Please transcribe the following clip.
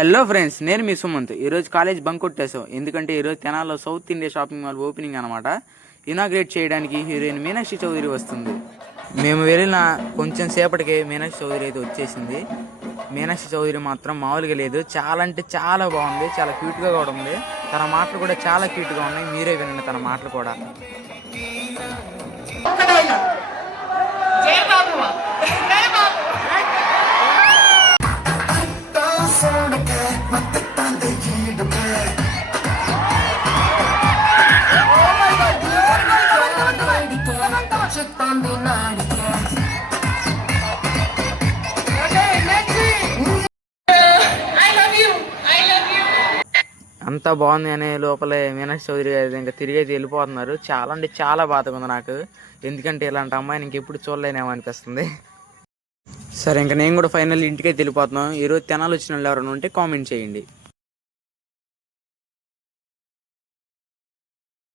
Hello friends, నేను మీ సుమంత్. ఈరోజు college bunk కొట్టేసాం. ఎందుకంటే ఈరోజు తెనాల్లో south India shopping mall opening అనమాట. ఇనాగ్రేట్ చేయడానికి హీరోయిన్ మీనాక్షి చౌదరి వస్తుంది. మేము వెళ్ళిన కొంచెం సేపటికే మీనాక్షి చౌదరి అయితే వచ్చేసింది. మీనాక్షి చౌదరి మాత్రం మామూలుగా లేదు, చాలా అంటే చాలా బాగుంది, చాలా క్యూట్గా కూడా ఉంది. తన మాటలు కూడా చాలా క్యూట్గా ఉన్నాయి. మీరే వినండి తన మాటలు కూడా. అంతా బాగుంది అనే లోపలే మీనాక్షి చౌదరి గారు ఇంకా తిరిగి వెళ్ళిపోతున్నారు. చాలా అంటే చాలా బాధగా ఉంది నాకు. ఎందుకంటే ఇలాంటి అమ్మాయిని ఇంకెప్పుడు చూడలేనేమో అనిపిస్తుంది. సరే, ఇంకా నేను కూడా ఫైనల్ ఇంటికే వెళ్ళిపోతున్నాను. ఈరోజు తెనాలి వచ్చిన వాళ్ళు ఎవరైనా ఉంటే కామెంట్ చేయండి.